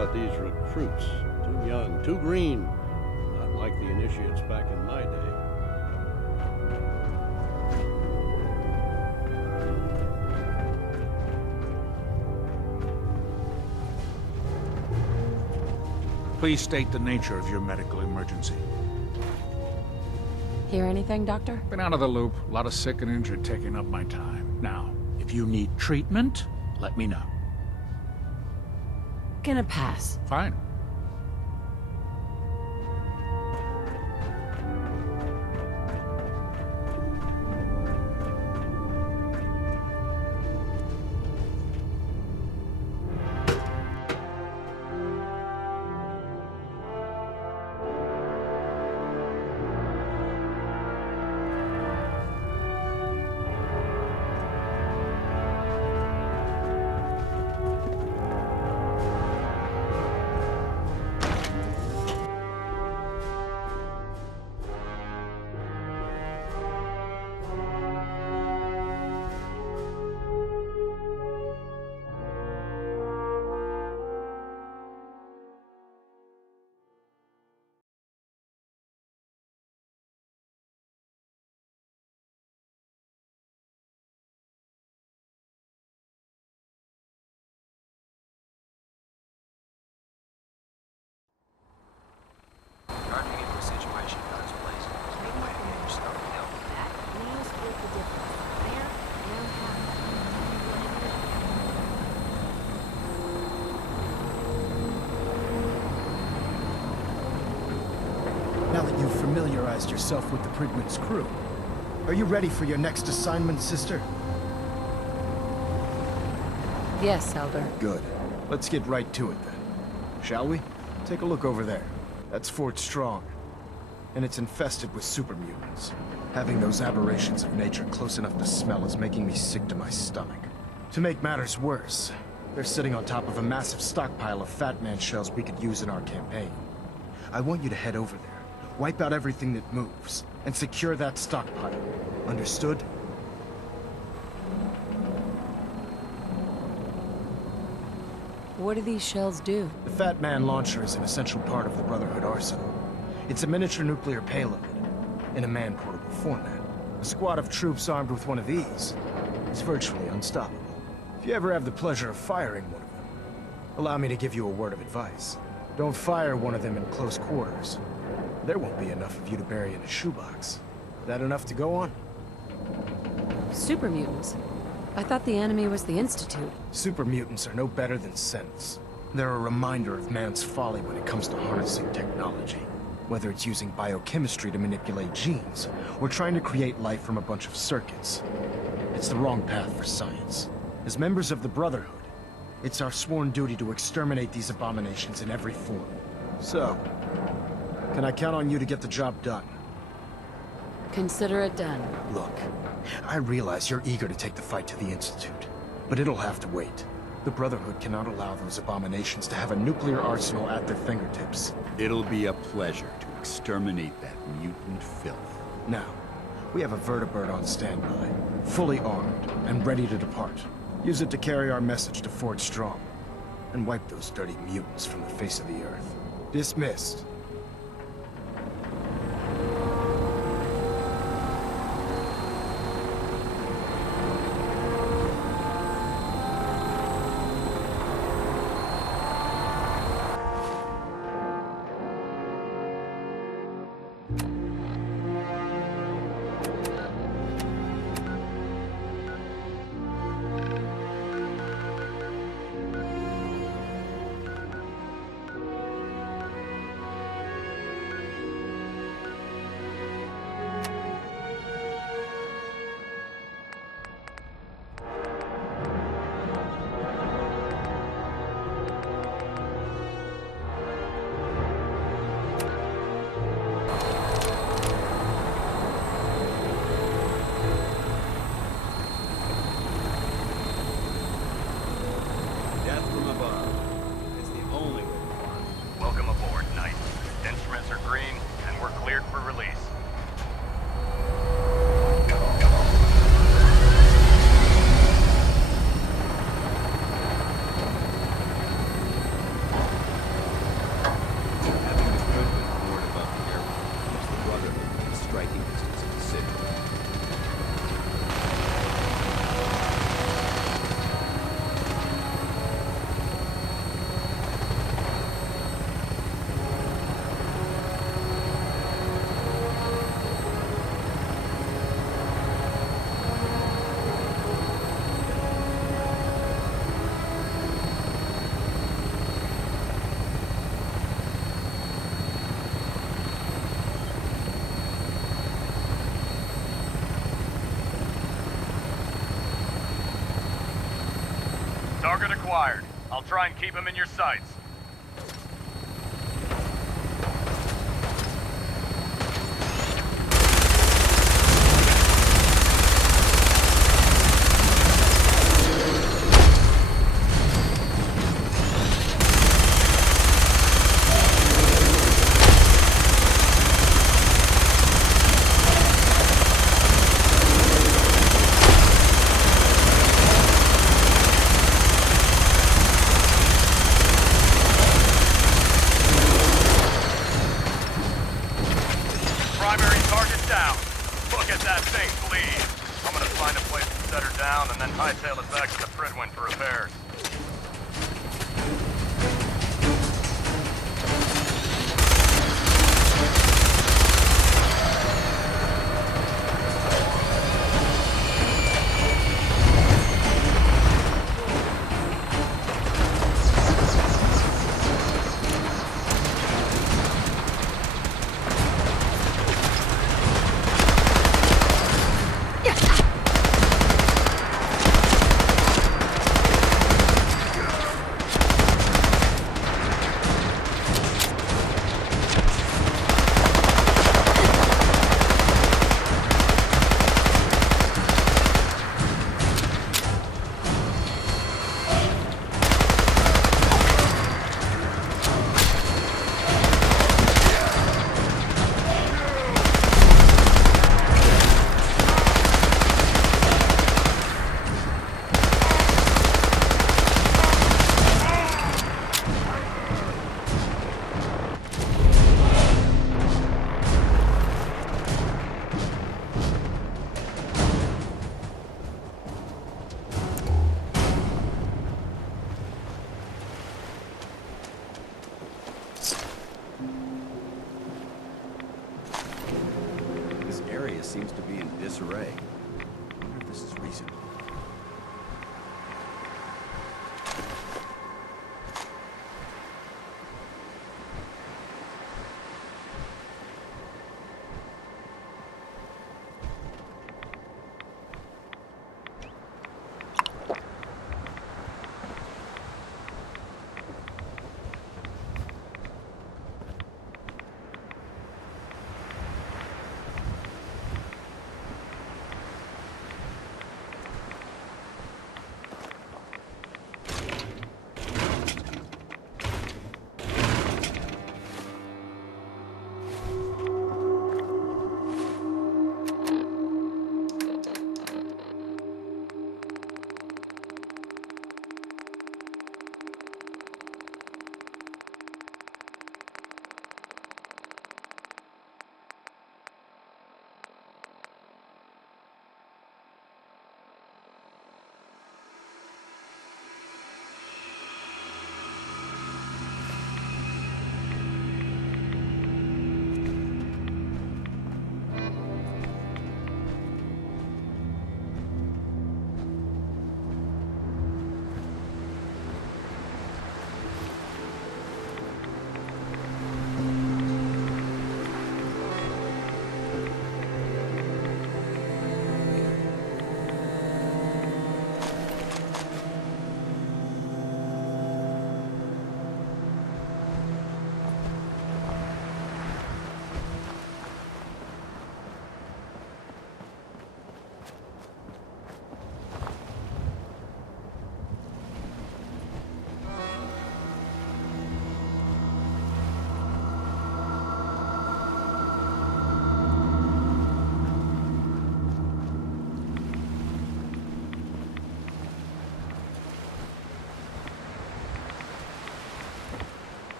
about these recruits. Too young, too green. Not like the initiates back in my day. Please state the nature of your medical emergency. Hear anything, Doctor? Been out of the loop. A lot of sick and injured taking up my time. Now, if you need treatment, let me know. Gonna pass. Fine. Now that you've familiarized yourself with the Prigman's crew, are you ready for your next assignment, sister? Yes, Elder. Good. Let's get right to it then. Shall we? Take a look over there. That's Fort Strong. And it's infested with super mutants. Having those aberrations of nature close enough to smell is making me sick to my stomach. To make matters worse, they're sitting on top of a massive stockpile of Fat Man shells we could use in our campaign. I want you to head over there, wipe out everything that moves, and secure that stockpile. Understood? What do these shells do? The Fat Man launcher is an essential part of the Brotherhood arsenal. It's a miniature nuclear payload, in a man-portable format. A squad of troops armed with one of these is virtually unstoppable. If you ever have the pleasure of firing one of them, allow me to give you a word of advice. Don't fire one of them in close quarters. There won't be enough of you to bury in a shoebox. That enough to go on? Super mutants. I thought the enemy was the Institute. Super mutants are no better than synths. They're a reminder of man's folly when it comes to harnessing technology. Whether it's using biochemistry to manipulate genes, or trying to create life from a bunch of circuits. It's the wrong path for science. As members of the Brotherhood, it's our sworn duty to exterminate these abominations in every form. So, can I count on you to get the job done? Consider it done. Look, I realize you're eager to take the fight to the Institute, but it'll have to wait. The Brotherhood cannot allow those abominations to have a nuclear arsenal at their fingertips. It'll be a pleasure to exterminate that mutant filth. Now, we have a vertibird on standby, fully armed and ready to depart. Use it to carry our message to Fort Strong, and wipe those dirty mutants from the face of the earth. Dismissed. Target acquired. I'll try and keep him in your sights. Primary target down. Look at that thing bleed. I'm gonna find a place to set her down and then hightail it back to the Fridwin for repairs. This area seems to be in disarray. I wonder if this is recent.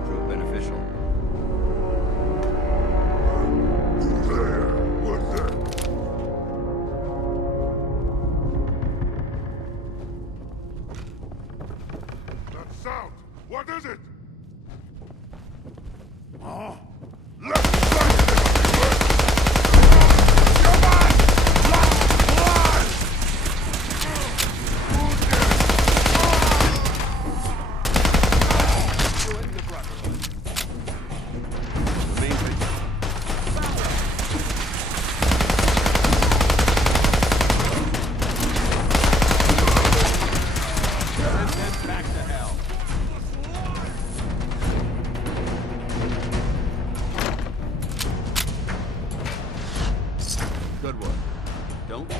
might prove beneficial. That sound! What is it? Remain vigilant. Back to hell. Good work. Don't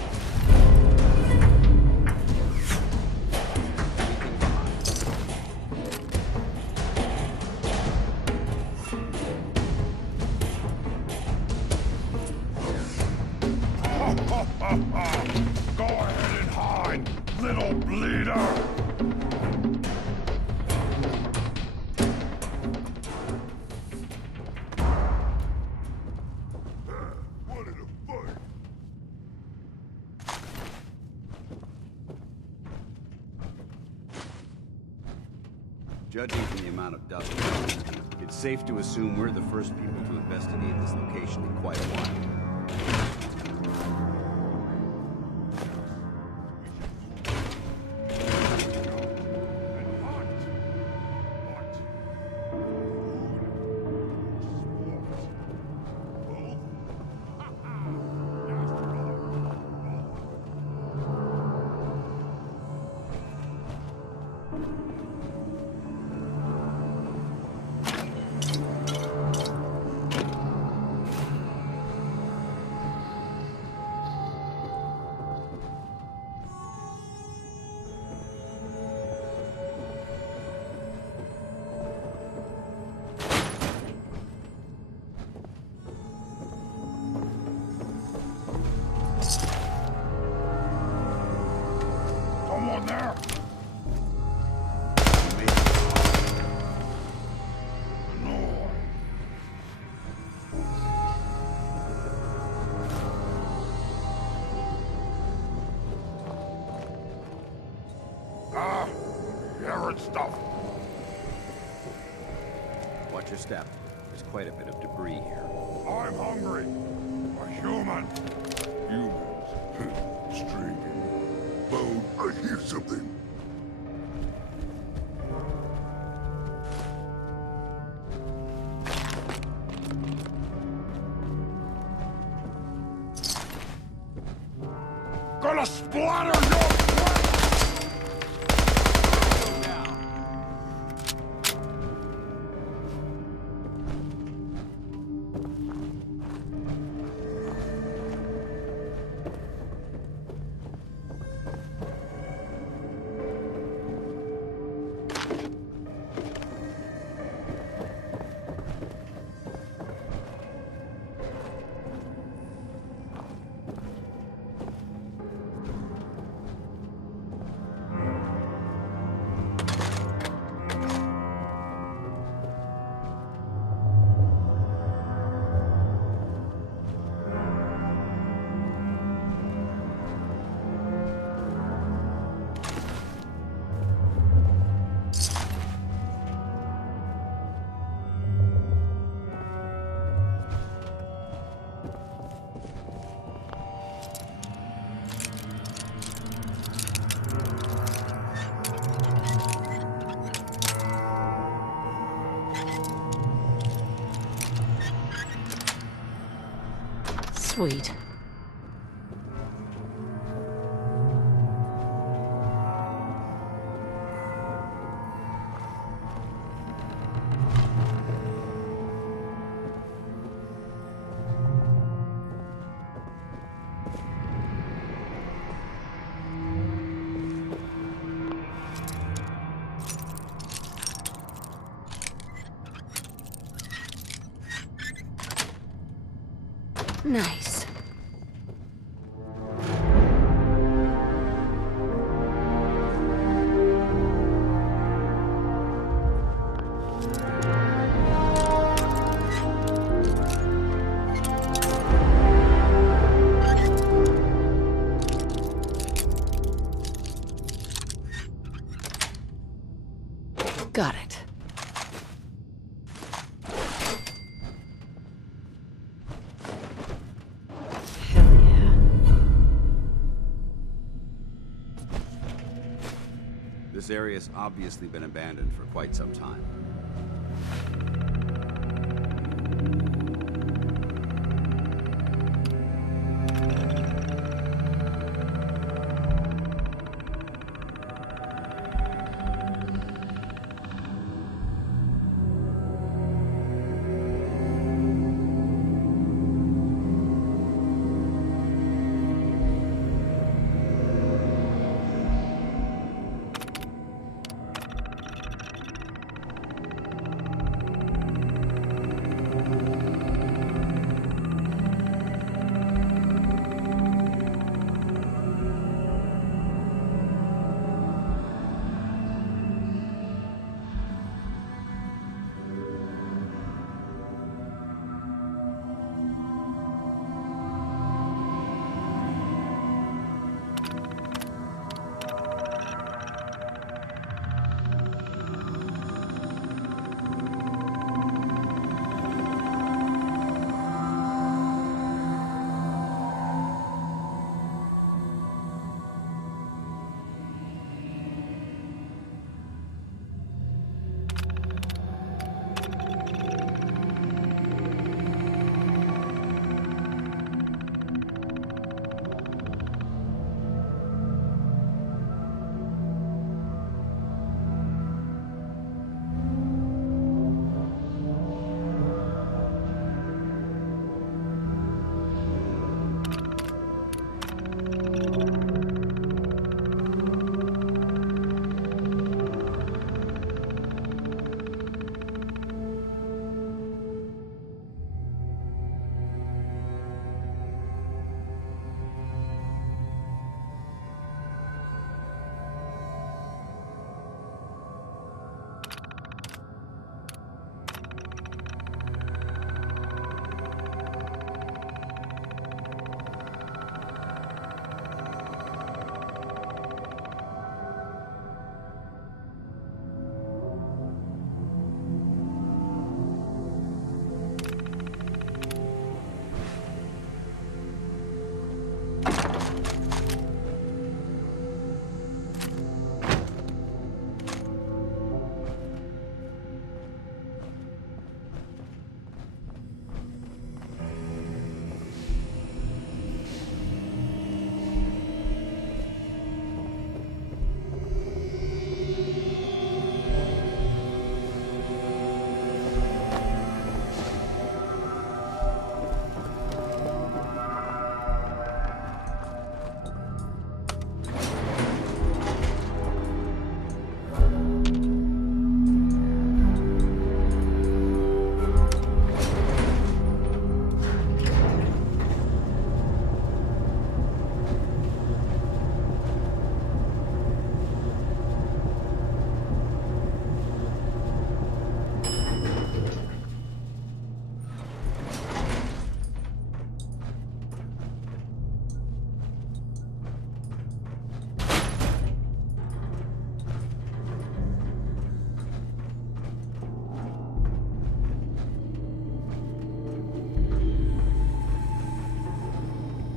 anything behind. Go ahead and hide, little bleeder! Wanted to fight. Judging from the amount of dust, it's safe to assume we're the first people to investigate this location in quite a while. And hot. Hot. Food. Sport. Both. Someone there! No. Carrot stuff. Watch your step. There's quite a bit of debris here. I'm hungry. A human. Humans. Streaking. Bone, I hear something. Gonna splatter your breath! Sweet. Nice. This area's obviously been abandoned for quite some time.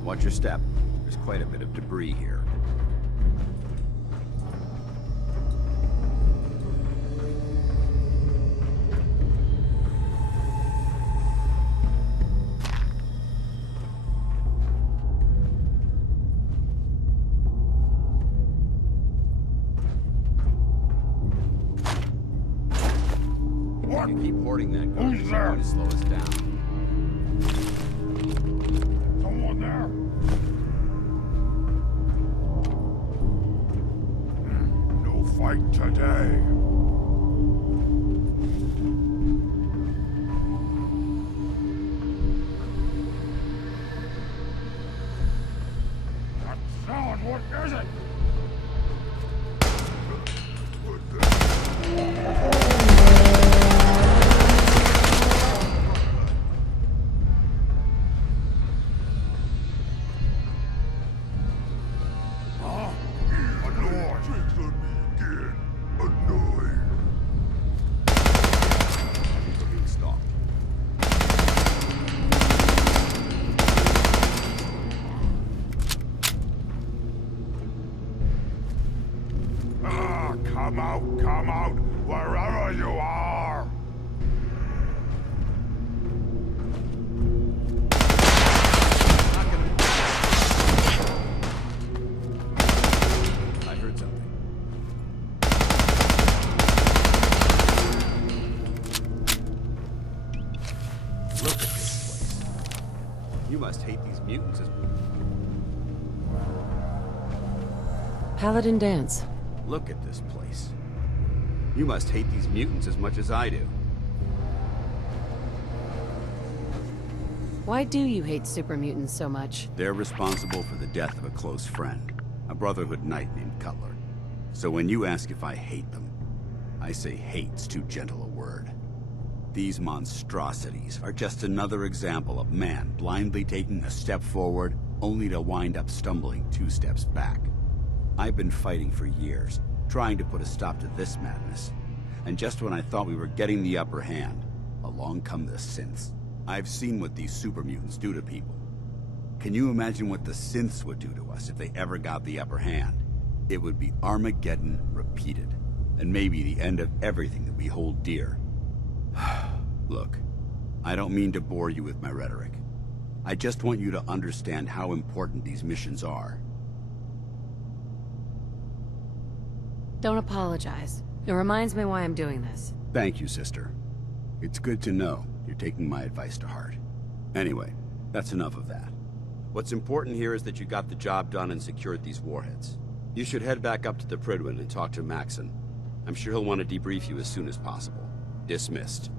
Watch your step. There's quite a bit of debris here. What? If you keep hoarding that garbage, Who's it's there? going to slow us down. Someone there? No fight today. That sound, what is it? A noise. Tricks on me again. A noise. must hate these mutants as... Paladin Dance. Look at this place. You must hate these mutants as much as I do. Why do you hate super mutants so much? They're responsible for the death of a close friend, a Brotherhood knight named Cutler. So when you ask if I hate them, I say hate's too gentle a word. These monstrosities are just another example of man blindly taking a step forward, only to wind up stumbling 2 steps back. I've been fighting for years, trying to put a stop to this madness. And just when I thought we were getting the upper hand, along come the synths. I've seen what these super mutants do to people. Can you imagine what the synths would do to us if they ever got the upper hand? It would be Armageddon repeated, and maybe the end of everything that we hold dear. Look, I don't mean to bore you with my rhetoric. I just want you to understand how important these missions are. Don't apologize. It reminds me why I'm doing this. Thank you, sister. It's good to know you're taking my advice to heart. Anyway, that's enough of that. What's important here is that you got the job done and secured these warheads. You should head back up to the Prydwen and talk to Maxon. I'm sure he'll want to debrief you as soon as possible. Dismissed.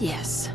Yes.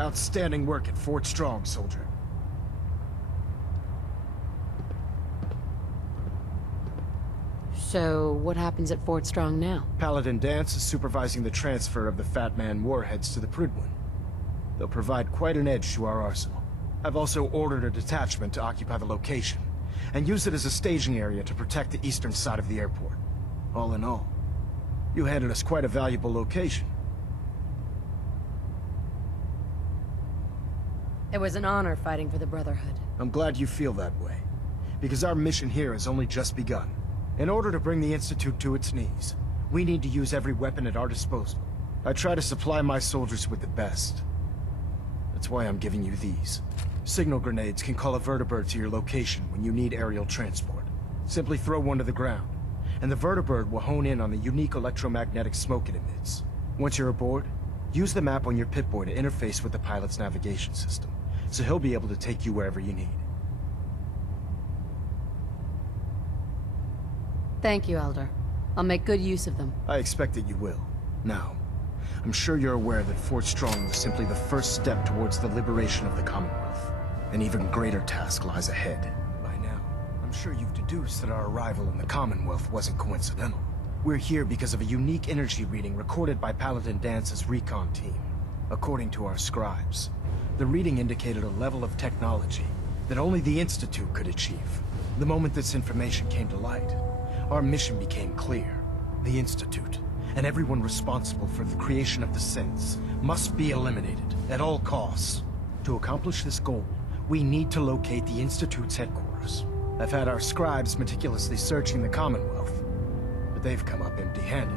Outstanding work at Fort Strong, soldier. So, what happens at Fort Strong now? Paladin Danse is supervising the transfer of the Fat Man warheads to the Prydwen. They'll provide quite an edge to our arsenal. I've also ordered a detachment to occupy the location, and use it as a staging area to protect the eastern side of the airport. All in all, You handed us quite a valuable location. It was an honor fighting for the Brotherhood. I'm glad you feel that way, because our mission here has only just begun. In order to bring the Institute to its knees, we need to use every weapon at our disposal. I try to supply my soldiers with the best. That's why I'm giving you these. Signal grenades can call a vertibird to your location when you need aerial transport. Simply throw one to the ground, and the vertibird will hone in on the unique electromagnetic smoke it emits. Once you're aboard, use the map on your Pip-Boy to interface with the pilot's navigation system, so he'll be able to take you wherever you need. Thank you, Elder. I'll make good use of them. I expect that you will. Now, I'm sure you're aware that Fort Strong was simply the first step towards the liberation of the Commonwealth. An even greater task lies ahead. By now, I'm sure you've deduced that our arrival in the Commonwealth wasn't coincidental. We're here because of a unique energy reading recorded by Paladin Dance's recon team. According to our scribes, the reading indicated a level of technology that only the Institute could achieve. The moment this information came to light, our mission became clear. The Institute, and everyone responsible for the creation of the synths, must be eliminated at all costs. To accomplish this goal, we need to locate the Institute's headquarters. I've had our scribes meticulously searching the Commonwealth, but they've come up empty-handed.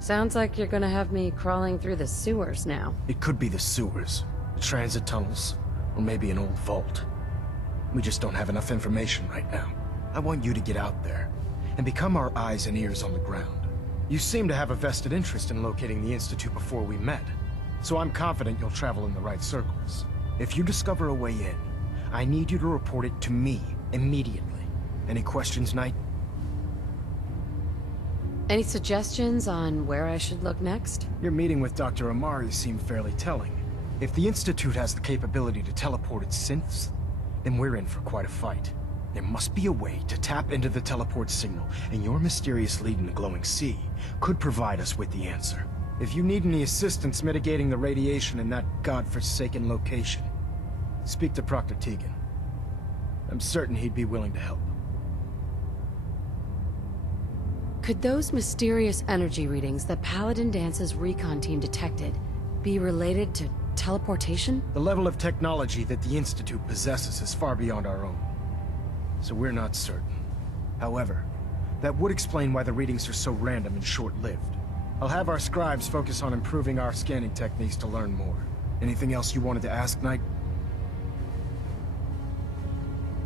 Sounds like you're gonna have me crawling through the sewers now. It could be the sewers, the transit tunnels, or maybe an old vault. We just don't have enough information right now. I want you to get out there and become our eyes and ears on the ground. You seem to have a vested interest in locating the Institute before we met, so I'm confident you'll travel in the right circles. If you discover a way in, I need you to report it to me immediately. Any questions, Knight? Any suggestions on where I should look next? Your meeting with Dr. Amari seemed fairly telling. If the Institute has the capability to teleport its synths, then we're in for quite a fight. There must be a way to tap into the teleport signal, and your mysterious lead in the glowing sea could provide us with the answer. If you need any assistance mitigating the radiation in that godforsaken location, speak to Proctor Tegan. I'm certain he'd be willing to help. Could those mysterious energy readings that Paladin Dance's recon team detected be related to teleportation? The level of technology that the Institute possesses is far beyond our own, so we're not certain. However, that would explain why the readings are so random and short-lived. I'll have our scribes focus on improving our scanning techniques to learn more. Anything else you wanted to ask, Knight?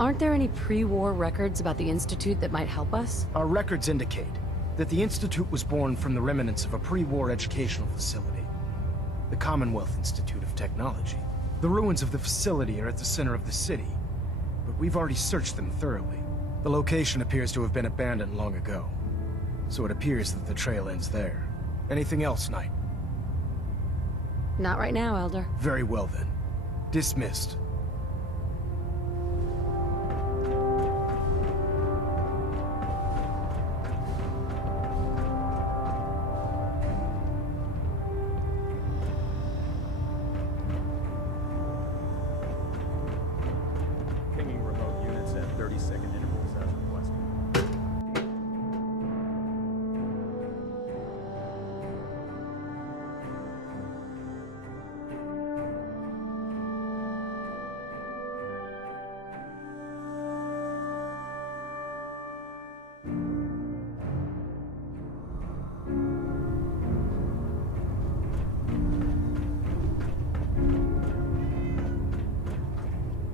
Aren't there any pre-war records about the Institute that might help us? Our records indicate that the Institute was born from the remnants of a pre-war educational facility, the Commonwealth Institute of Technology. The ruins of the facility are at the center of the city, but we've already searched them thoroughly. The location appears to have been abandoned long ago, so it appears that the trail ends there. Anything else, Knight? Not right now, Elder. Very well then. Dismissed. Pinging remote units at 30-second intervals as requested.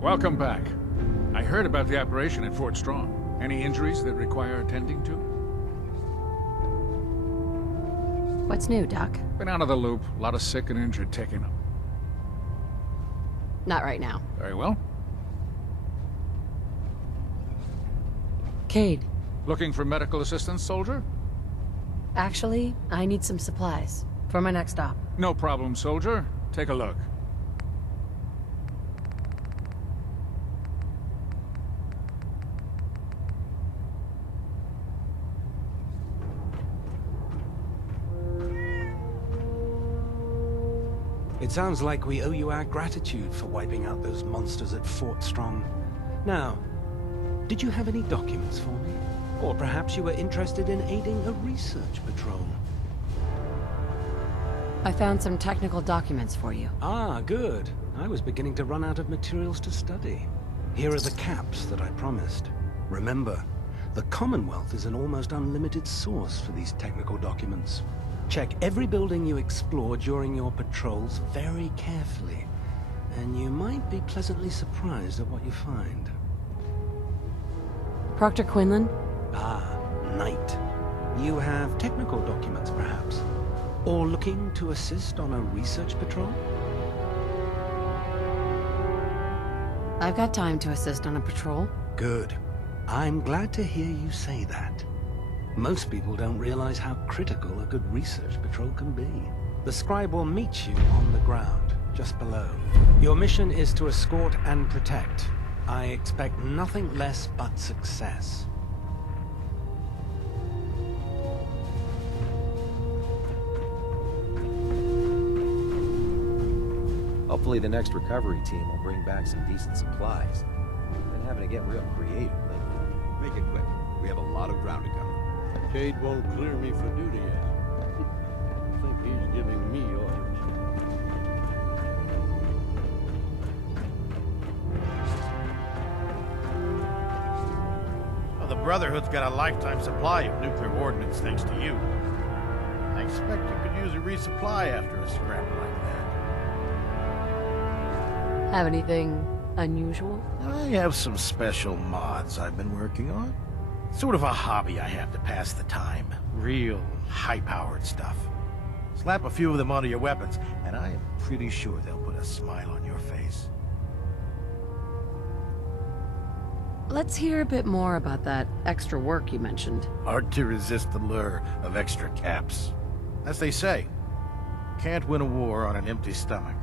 Welcome back. I heard about the operation at Fort Strong. Any injuries that require attending to? What's new, Doc? Been out of the loop. A lot of sick and injured taking up. Not right now. Very well. Cade, Looking for medical assistance, soldier? actually, I need some supplies for my next stop. No problem, soldier. Take a look. It sounds like we owe you our gratitude for wiping out those monsters at Fort Strong. Now, Did you have any documents for me? Or perhaps you were interested in aiding a research patrol? I found some technical documents for you. Ah, good. I was beginning to run out of materials to study. Here are the caps that I promised. Remember, the Commonwealth is an almost unlimited source for these technical documents. Check every building you explore during your patrols very carefully, and you might be pleasantly surprised at what you find. Proctor Quinlan? Ah, Knight. You have technical documents, perhaps? Or looking to assist on a research patrol? I've got time to assist on a patrol. Good. I'm glad to hear you say that. Most people don't realize how critical a good research patrol can be. The scribe will meet you on the ground, just below. Your mission is to escort and protect. I expect nothing less but success. Hopefully the next recovery team will bring back some decent supplies. Been having to get real creative lately. Make it quick. We have a lot of ground to cover. Cade won't clear me for duty yet. I think he's giving me orders. Well, the Brotherhood's got a lifetime supply of nuclear ordnance thanks to you. I expect you could use a resupply after a scrap like that. Have anything unusual? I have some special mods I've been working on. Sort of a hobby I have to pass the time. Real high-powered stuff. Slap a few of them onto your weapons, and I am pretty sure they'll put a smile on your face. Let's hear a bit more about that extra work you mentioned. Hard to resist the lure of extra caps. As they say, can't win a war on an empty stomach.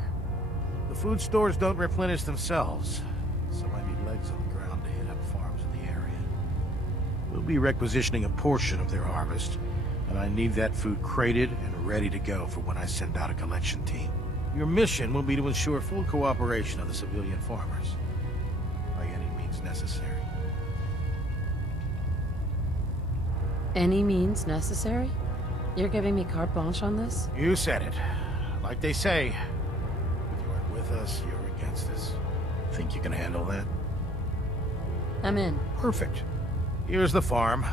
The food stores don't replenish themselves, so I need legs on the ground to hit up farms in the area. We'll be requisitioning a portion of their harvest, and I need that food crated and ready to go for when I send out a collection team. Your mission will be to ensure full cooperation of the civilian farmers, by any means necessary. Any means necessary? You're giving me carte blanche on this? You said it. Like they say, if you aren't with us, you're against us. Think you can handle that? I'm in. Perfect. Here's the farm.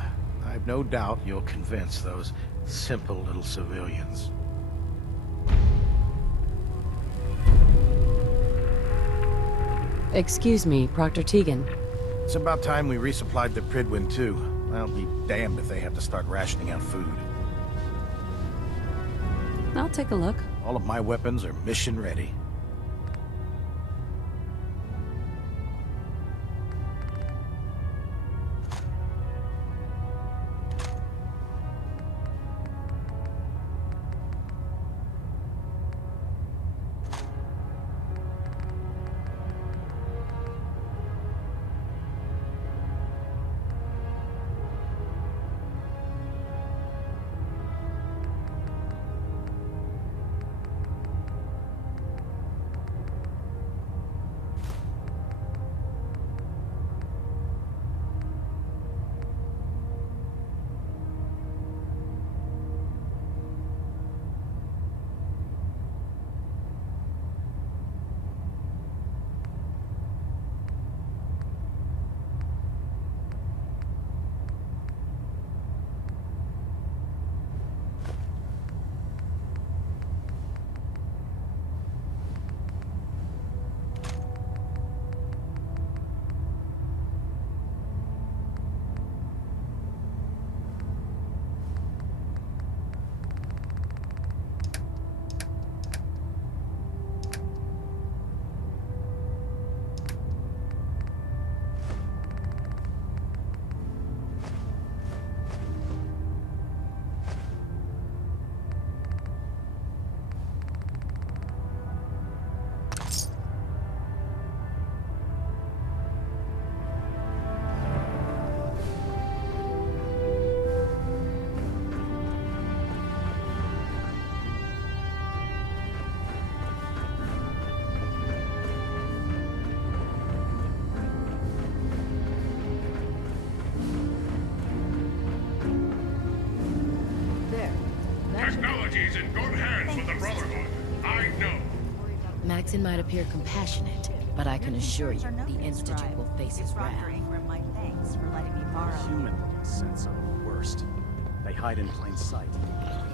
I've no doubt you'll convince those simple little civilians. Excuse me, Proctor Tegan. It's about time we resupplied the Prydwen too. I'll be damned if they have to start rationing out food. I'll take a look. All of my weapons are mission ready. Jackson might appear compassionate, but I can assure you the Institute will face his wrath. Dr. Ingram, my thanks for letting me borrow. Human-looking sets are the worst. They hide in plain sight.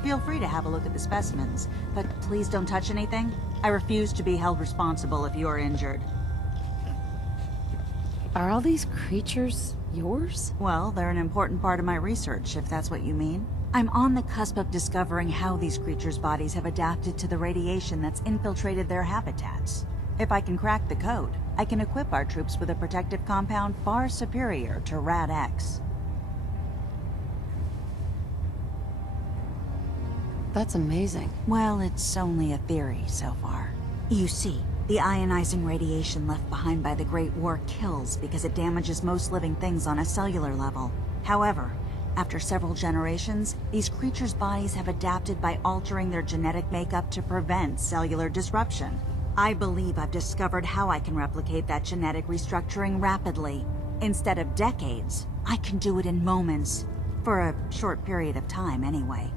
Feel free to have a look at the specimens, but please don't touch anything. I refuse to be held responsible if you're injured. Are all these creatures yours? Well, they're an important part of my research, if that's what you mean. I'm on the cusp of discovering how these creatures' bodies have adapted to the radiation that's infiltrated their habitats. If I can crack the code, I can equip our troops with a protective compound far superior to Rad-X. That's amazing. Well, it's only a theory so far. You see, the ionizing radiation left behind by the Great War kills because it damages most living things on a cellular level. However, after several generations, these creatures' bodies have adapted by altering their genetic makeup to prevent cellular disruption. I believe I've discovered how I can replicate that genetic restructuring rapidly. Instead of decades, I can do it in moments. For a short period of time, anyway.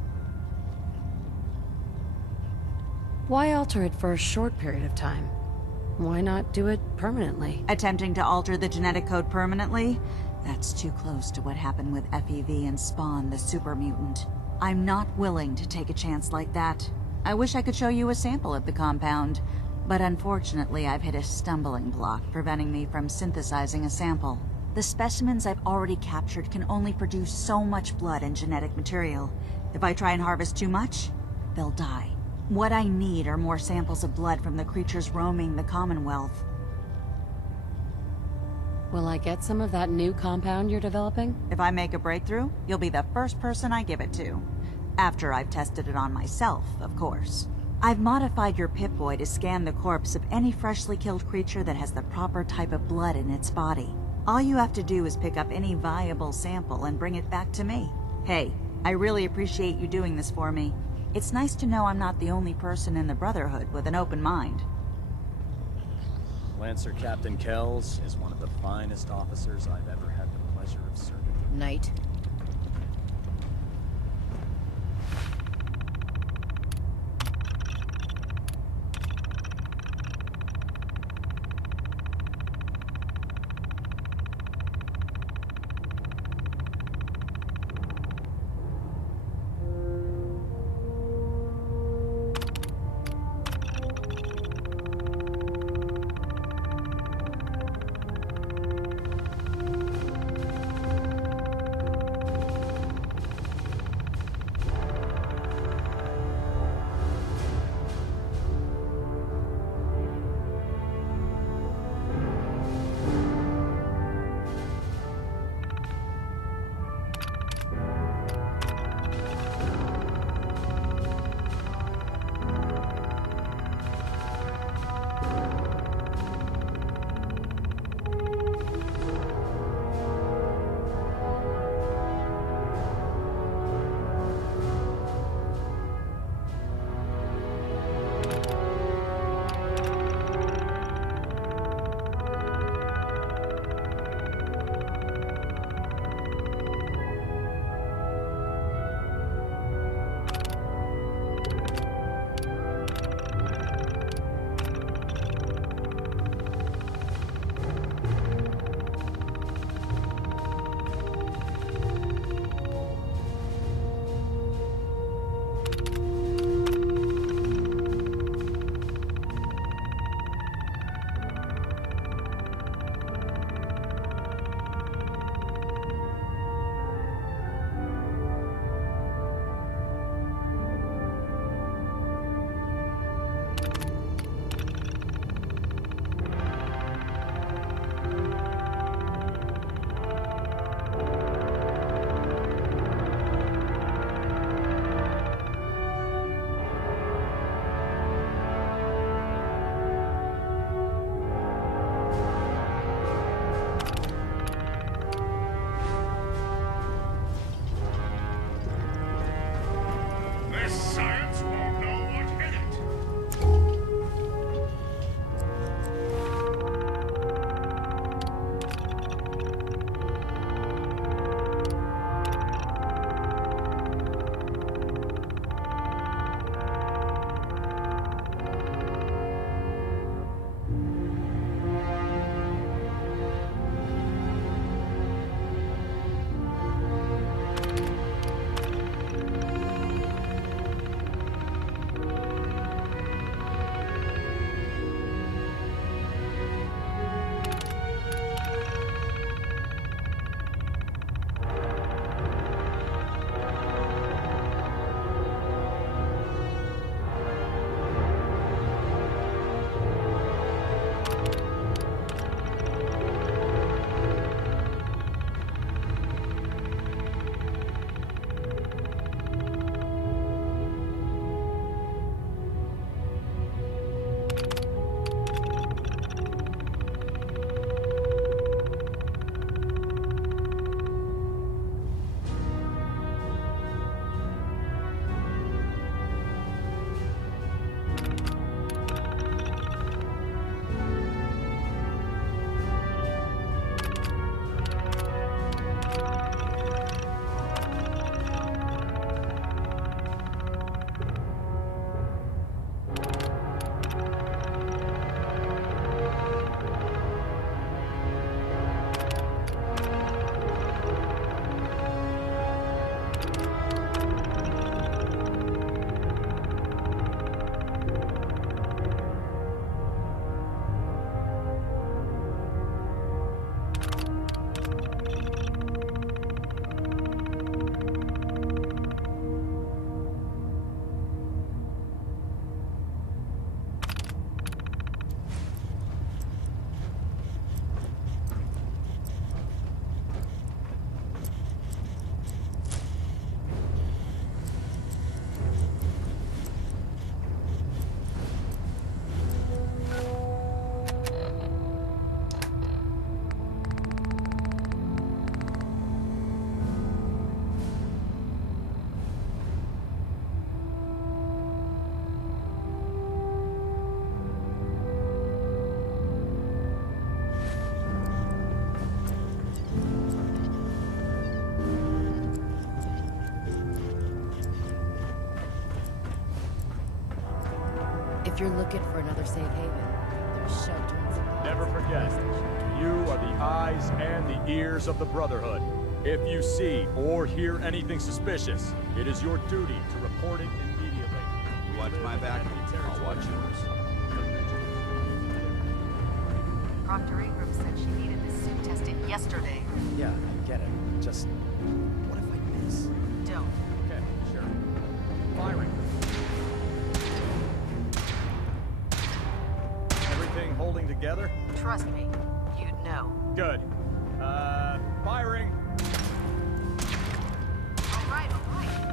Why alter it for a short period of time? Why not do it permanently? Attempting to alter the genetic code permanently? That's too close to what happened with FEV and Spawn, the super mutant. I'm not willing to take a chance like that. I wish I could show you a sample of the compound, but unfortunately I've hit a stumbling block preventing me from synthesizing a sample. The specimens I've already captured can only produce so much blood and genetic material. If I try and harvest too much, they'll die. What I need are more samples of blood from the creatures roaming the Commonwealth. Will I get some of that new compound you're developing? If I make a breakthrough, you'll be the first person I give it to. After I've tested it on myself, of course. I've modified your Pip-Boy to scan the corpse of any freshly killed creature that has the proper type of blood in its body. All you have to do is pick up any viable sample and bring it back to me. Hey, I really appreciate you doing this for me. It's nice to know I'm not the only person in the Brotherhood with an open mind. Lancer Captain Kells is one of the finest officers I've ever had the pleasure of serving. Knight. If you're looking for another safe haven, there's shelter and supplies. Never forget, you are the eyes and the ears of the Brotherhood. If you see or hear anything suspicious, it is your duty to report it immediately. You watch my back, I'll watch yours. Proctor Abrams said she needed this suit tested yesterday. Yeah, I get it. Just... what if I miss? Don't. Okay, sure. Firing. Everything holding together? Trust me, you'd know. Good. Firing. All right, all right.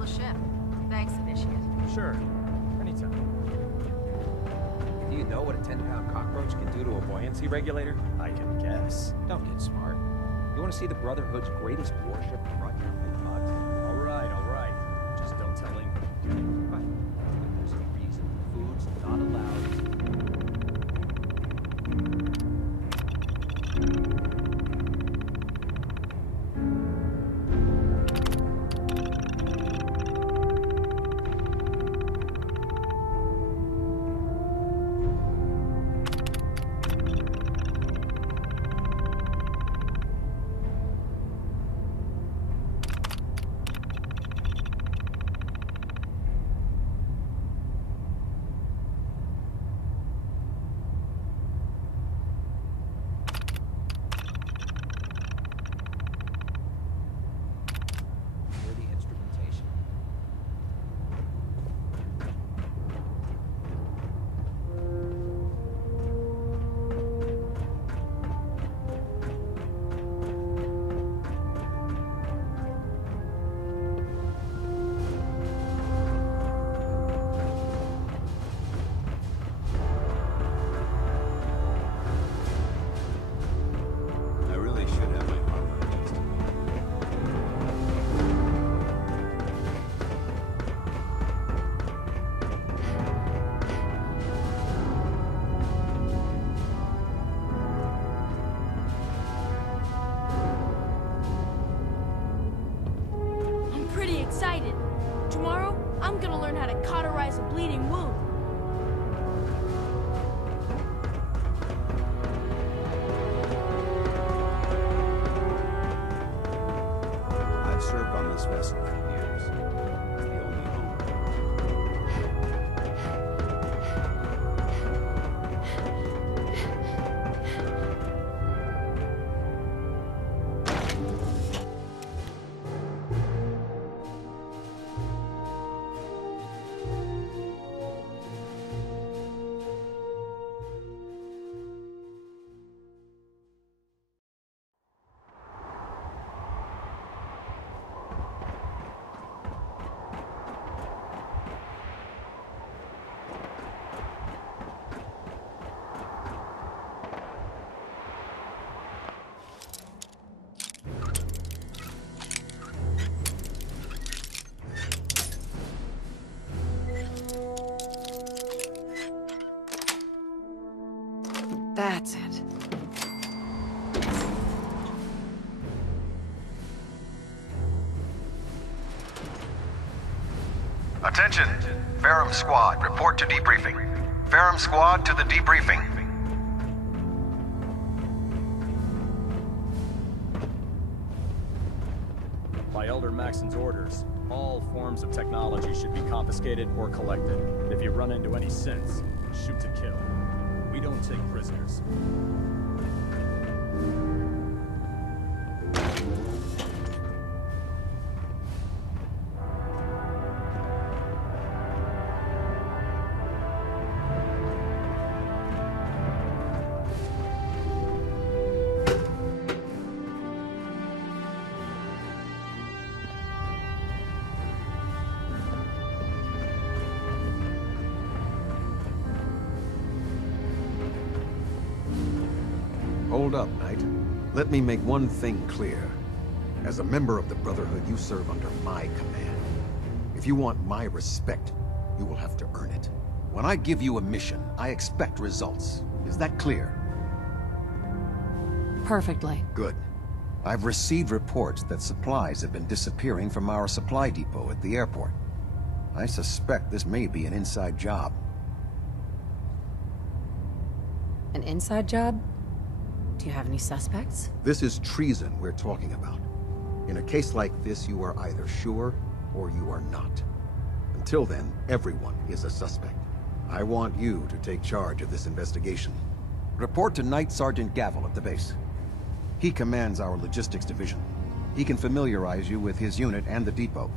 the ship. Thanks, Initiate. Sure. Anytime. Do you know what a 10-pound cockroach can do to a buoyancy regulator? I can guess. Don't get smart. You want to see the Brotherhood's greatest warship run your bugs? All right. Just don't tell him. Right. But there's a reason food's not allowed. Excited. Tomorrow, I'm gonna learn how to cauterize a bleeding wound. I've served on this vessel for years. It's the only home. That's it. Attention! Ferrum Squad, report to debriefing. Ferrum Squad to the debriefing. By Elder Maxon's orders, all forms of technology should be confiscated or collected. If you run into any synths, shoot to kill. We don't take prisoners. Hold up, Knight. Let me make one thing clear. As a member of the Brotherhood, you serve under my command. If you want my respect, you will have to earn it. When I give you a mission, I expect results. Is that clear? Perfectly. Good. I've received reports that supplies have been disappearing from our supply depot at the airport. I suspect this may be an inside job. An inside job? Do you have any suspects? This is treason we're talking about. In a case like this, you are either sure or you are not. Until then, everyone is a suspect. I want you to take charge of this investigation. Report to Knight Sergeant Gavel at the base. He commands our logistics division. He can familiarize you with his unit and the depot.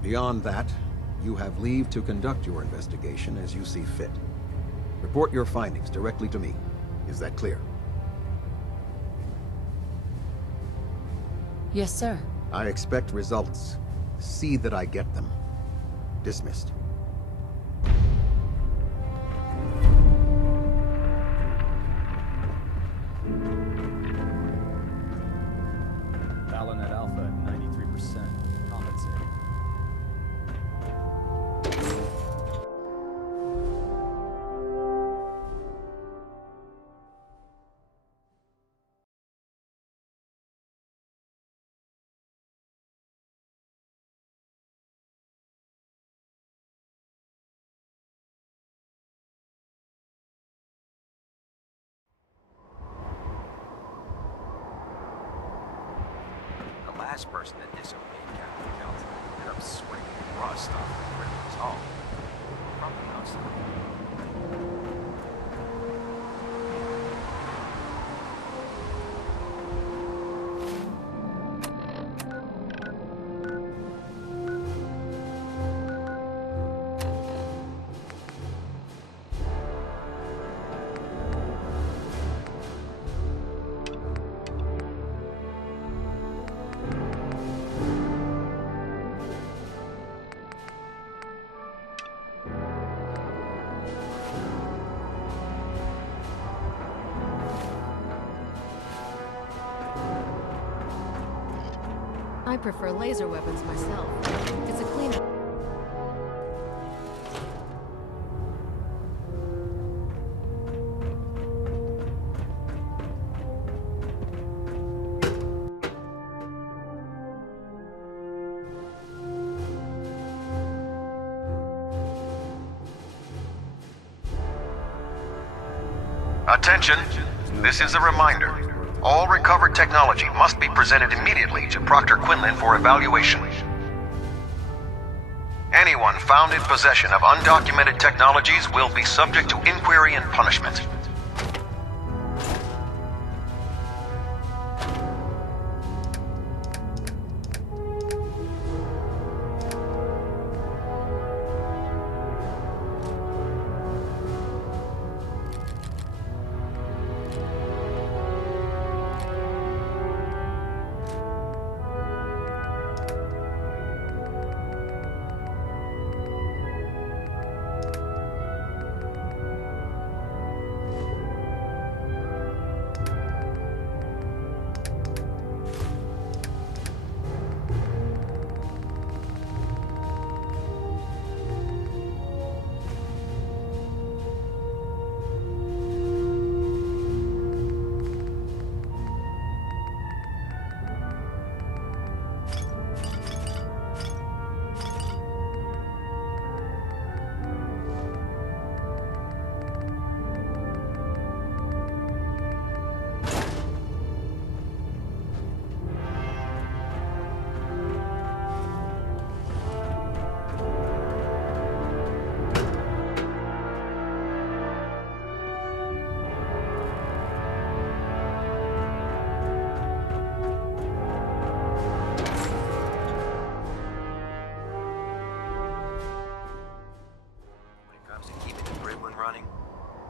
Beyond that, you have leave to conduct your investigation as you see fit. Report your findings directly to me. Is that clear? Yes, sir. I expect results. See that I get them. Dismissed. Balonet Alpha at 93%. Compensate. The last person that disobeyed Captain Kelton ended up swinging rust off the Riddler's hull. Probably outside. I prefer laser weapons myself. It's a cleaner. Attention! This is a reminder. All recovered technology must be presented immediately to Proctor Quinlan for evaluation. Anyone found in possession of undocumented technologies will be subject to inquiry and punishment.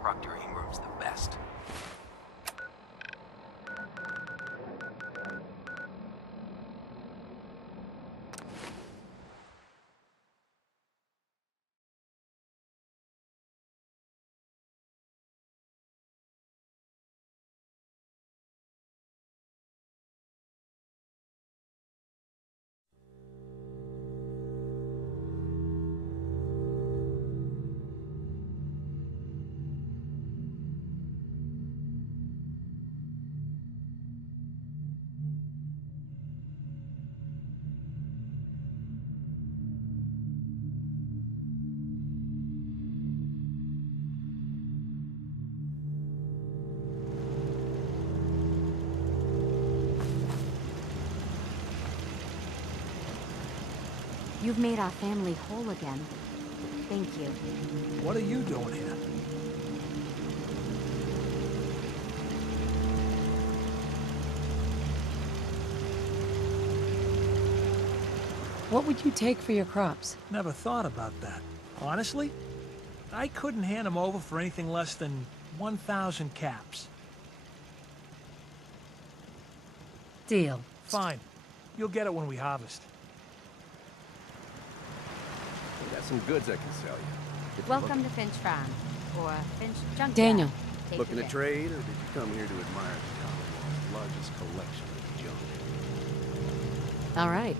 proctoring room's the best. You've made our family whole again. Thank you. What are you doing here? What would you take for your crops? Never thought about that. Honestly, I couldn't hand them over for anything less than 1,000 caps. Deal. Fine. You'll get it when we harvest. I got some goods I can sell you. Welcome to Finch Farm, or Finch Junkyard. Daniel. Take Looking your to pick. trade, or did you come here to admire the Commonwealth's largest collection of junk? All right.